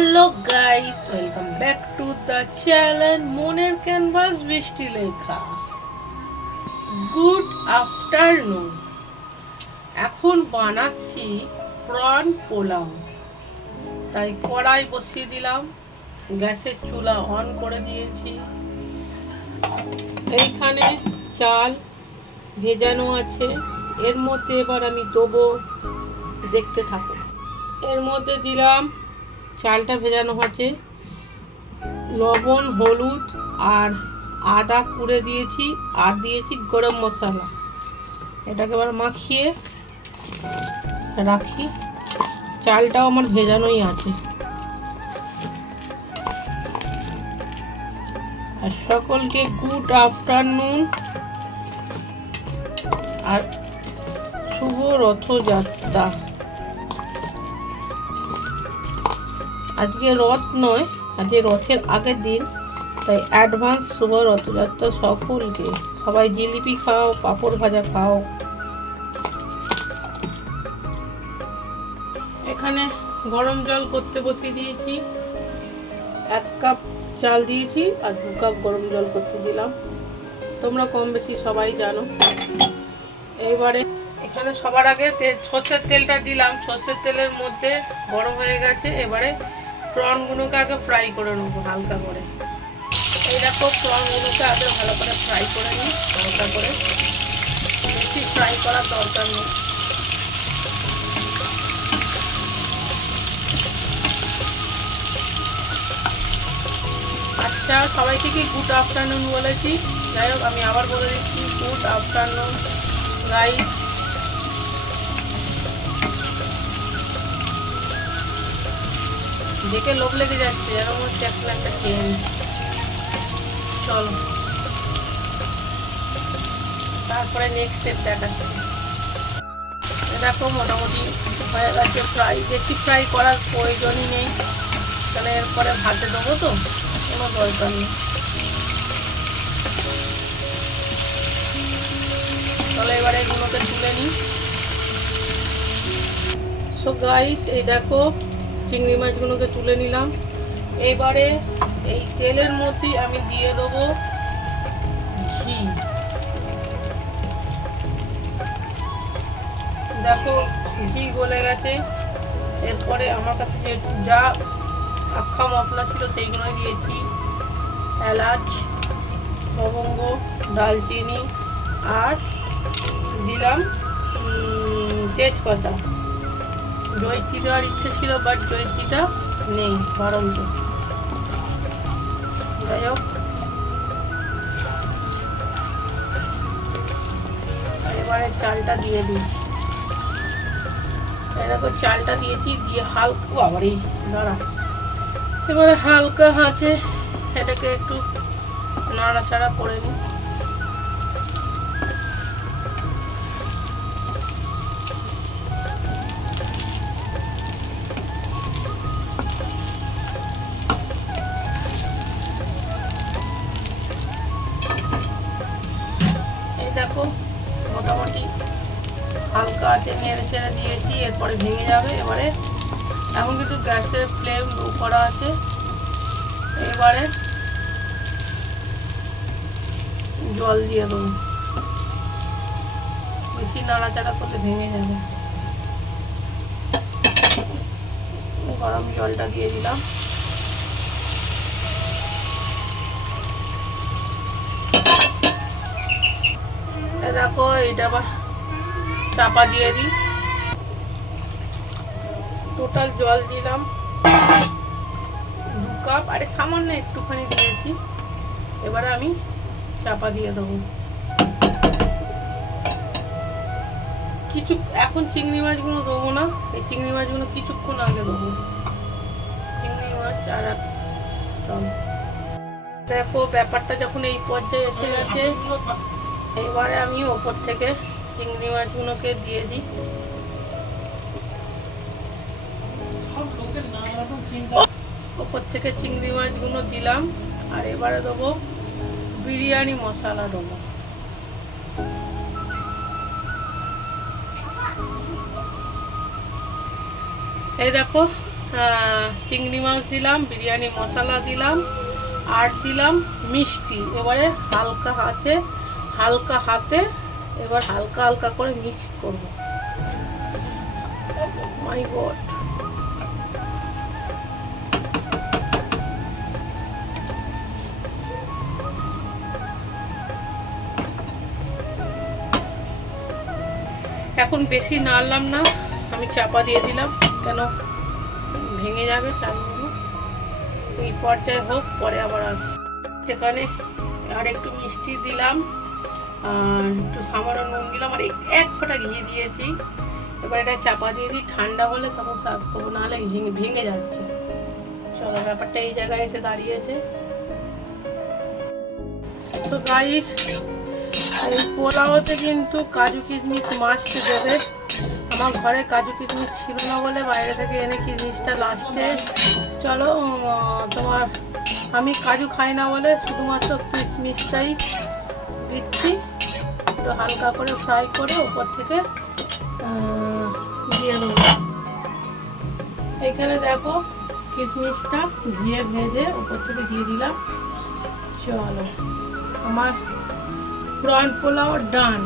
Hello guys, welcome back to the channel মনের canvas বৃষ্টি লেখা। Good afternoon. এখন বানাচ্ছি প্রন পোলাও। তাই কড়াই বসিয়ে দিলাম, গ্যাসের চুলা অন করে দিয়েছি। এইখানে চাল ভেজানো আছে, এর মধ্যে এবার আমি দেবো, দেখতে থাকো। এর মধ্যে দিলাম চালটা ভেজানো আছে, লবণ, হলুদ আর আদা কুড়ে দিয়েছি, আর দিয়েছি গরম মশলা। এটাকে এবার মাখিয়ে রাখি। চালটাও আমার ভেজানোই আছে। আর সকলকে গুড আফটারনুন আর শুভ রথযাত্রা। আজকে রথ নয়, আজকে রথের আগের দিন, তাই অ্যাডভান্স শুভ রথযাত্রা সকলকে। সবাই জিলিপি খাও, পাঁপড় ভাজা খাও। এখানে গরম জল করতে বসিয়ে দিয়েছি। 1 কাপ চাল দিয়েছি আর 2 কাপ গরম জল করতে দিলাম। তোমরা কম বেশি সবাই জানো। এইবারে এখানে সবার আগে সর্ষের তেলটা দিলাম। সর্ষের তেলের মধ্যে গরম হয়ে গেছে। এবারে প্রনগুলোকে আগে ফ্রাই করে নেবো হালকা করে। এই দেখো, প্রনগুলোকে আগে ভালো করে ফ্রাই করে নিই, হালকা করে। বেশি ফ্রাই করার দরকার নেই। আচ্ছা, সবাইকে কি গুড আফটারনুন বলেছি? যাই হোক, আমি আবার বলে দিচ্ছি, গুড আফটারনুন গাইস। দেখে লোভ লেগে যাচ্ছে, এরকম হচ্ছে একটা খেয়ে নি। চলো, তারপরে নেক্সট স্টেপ দেখাচ্ছি। দেখো, মোটামুটি হয়ে গেছে ফ্রাই। বেশি ফ্রাই করার প্রয়োজনই নেই, তাহলে এরপরে ভাতে দেবো তো, কোনো দরকার নেই। চলো এবারে এগুলোকে তুলে নিই। সো গাইস, এই দেখো চিংড়ি মাছগুলোকে তুলে নিলাম। এবারে এই তেলের মধ্যে আমি দিয়ে দেবো ঘি। দেখো, ঘি গলে গেছে। এরপরে আমার কাছে যে যা আখা মশলা ছিল সেইগুলোই দিয়েছি। এলাচ, লবঙ্গ, দালচিনি আর দিলাম তেজপাতা। জয়ত্রী দেওয়ার ইচ্ছে ছিল, বাট জয়ত্রীটা নেই, বারন্ত। যাই হোক, এবারে চালটা দিয়ে দিই। দেখো, চালটা দিয়েছি, দিয়ে হালকা, আবার এই দাঁড়া, এবারে হালকা আঁচে এটাকে একটু নাড়াচাড়া করে নিই। দেখো, মোটামুটি হালকা আছে, নেড়ে ছেড়ে দিয়েছি। এরপরে ভেঙে যাবে। এবারে এখন কিন্তু গ্যাসের ফ্লেম লো করা আছে। এবারে জল দিয়ে দেবো। বেশি নাড়াচাড়া করলে ভেঙে যাবে। গরম জলটা দিয়ে দিলাম। দেখো, এটা আবার চাপা দিয়ে দিই। টোটাল জল দিলাম 2 কাপ, আরে সামান্য একটুখানি দিয়েছি। এবারে আমি চাপা দিয়ে দেবো। কিছু এখন চিংড়ি মাছগুলো দেবো না, এই চিংড়ি মাছগুলো কিছুক্ষণ আগে দেবো। চিংড়ি মাছ আর দেখো, ব্যাপারটা যখন এই পর্যায়ে এসে গেছে, এবারে আমি ওপর থেকে চিংড়ি মাছগুলোকে দিয়ে দিই। ওপর থেকে চিংড়ি মাছগুলো দিলাম। আর এবারে দেবো বিরিয়ানি মশলা দেবো। এই দেখো, চিংড়ি মাছ দিলাম, বিরিয়ানি মশলা দিলাম, আর দিলাম মিষ্টি। এবারে হালকা হাতে এবার হালকা হালকা করে মিক্স করব। মাই গড, এখন বেশি নাড়লাম না, আমি চাপা দিয়ে দিলাম, কেন ভেঙে যাবে চালগুলো। এই পর্যায়ে হোক, পরে আবার সেখানে আর একটু মিষ্টি দিলাম, আর একটু সামান্য নুন দিলাম, আর এক ফোঁটা ঘি দিয়েছি। এবার এটা চাপা দিয়ে দিই, ঠান্ডা হলে তখন সার্ভ করবো, নাহলে ভেঙে যাচ্ছে। চলো, ব্যাপারটা এই জায়গায় এসে দাঁড়িয়েছে। তো গাইস, এই পোলাওতে কিন্তু কাজু কিশমিশ মাস্ট দেবে। আমার ঘরে কাজু কিশমিশ ছিল না বলে বাইরে থেকে এনে কিশমিশটা লাস্টে। চলো, আমি কাজু খাই না বলে শুধুমাত্র কিশমিশটাই দিচ্ছি। একটু হালকা করে ফ্রাই করে ওপর থেকে দিয়ে দেবো। এখানে দেখো, কিশমিশটা ঘিয়ে ভেজে ওপর থেকে দিয়ে দিলাম। চলো, আমার প্রন পোলাও ডান।